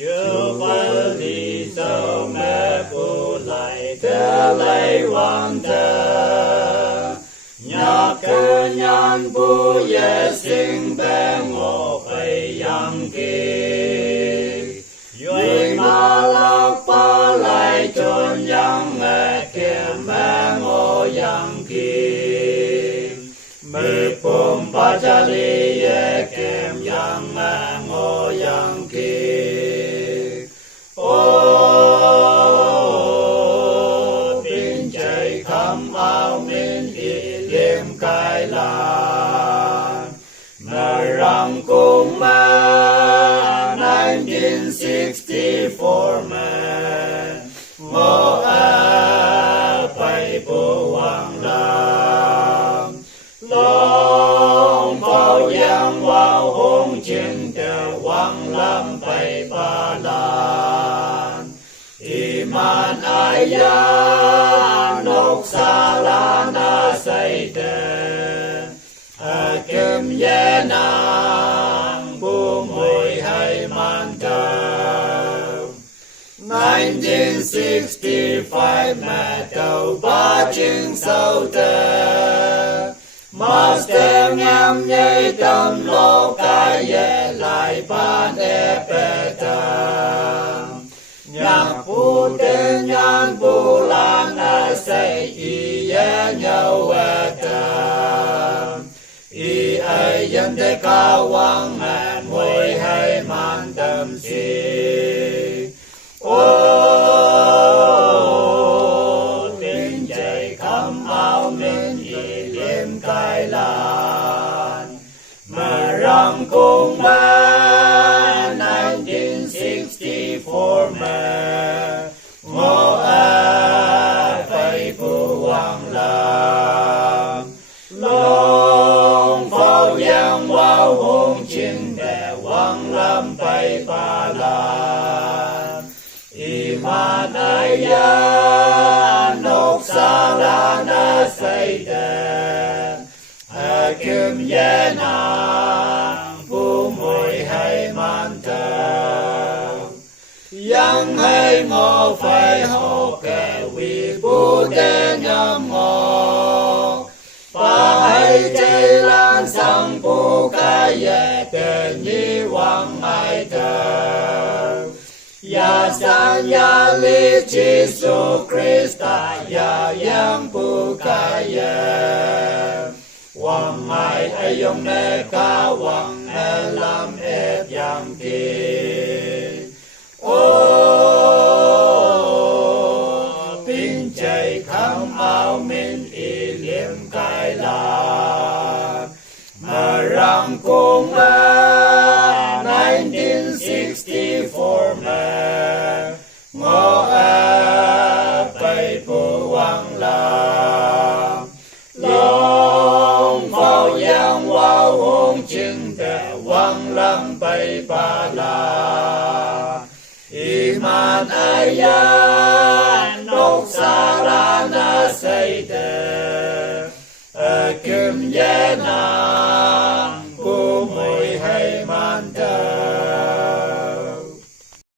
Chúa phải đi sâu mẹ phụ lại thế lấy hoàn thờ nhà cơ nhân phụ ye sinh bé ngộ phải yang kỳ vui mà lạc pa lại chôn yang mẹ kia mẹ ngộ yang kỳ mê phum pa cha li ye kem yang mẹ ngộ yang kỳ bin chạy khăm ao min y liêm cai la mà răng cung ma 1964 mà ngô phải bố hoàng lam long phao giang vào hôn chiến tờ hoàng lam phải ba lan iman ayah nốc sa la na say tờ kem ye nang bu mùi hay man tờ 1965 mẹ tàu ba chừng sâu tờ Master ngam nhây tâm lô ca ye lại ban e pe ta nhạc phu tên nhan phu lan a say y ye nhau e ta y ai dân te ca wang man mùi hay man tâm si tin chạy khăm ao min y liêm cai lan mà răng cung ba 1964 mà ngô phải phụ hoàng lam long phao giang vào hôn chiến đè hoàng lam phải ba lan iman ayah nốc sa la na say đè kim ye nang bu mùi hay man thờ yang hay ngô phải hô kẻ vì bu đê nhâm ngô và hay chê lan sang bu ca ye kẻ nhi hoàng ai thờ ya san ya li Jesus Christa ya yang bu ca ye hoàng ai ai yong ne ca hoàng e lam ep yang ki bin chạy khăm ao min y liêm cai la mà răng cung ma 1964 mà ngô phải phụ hoàng la long phao giang vào hôn chiến tờ hoàng lam bay ba la iman ayah nốc sa la na say tờ kim ye na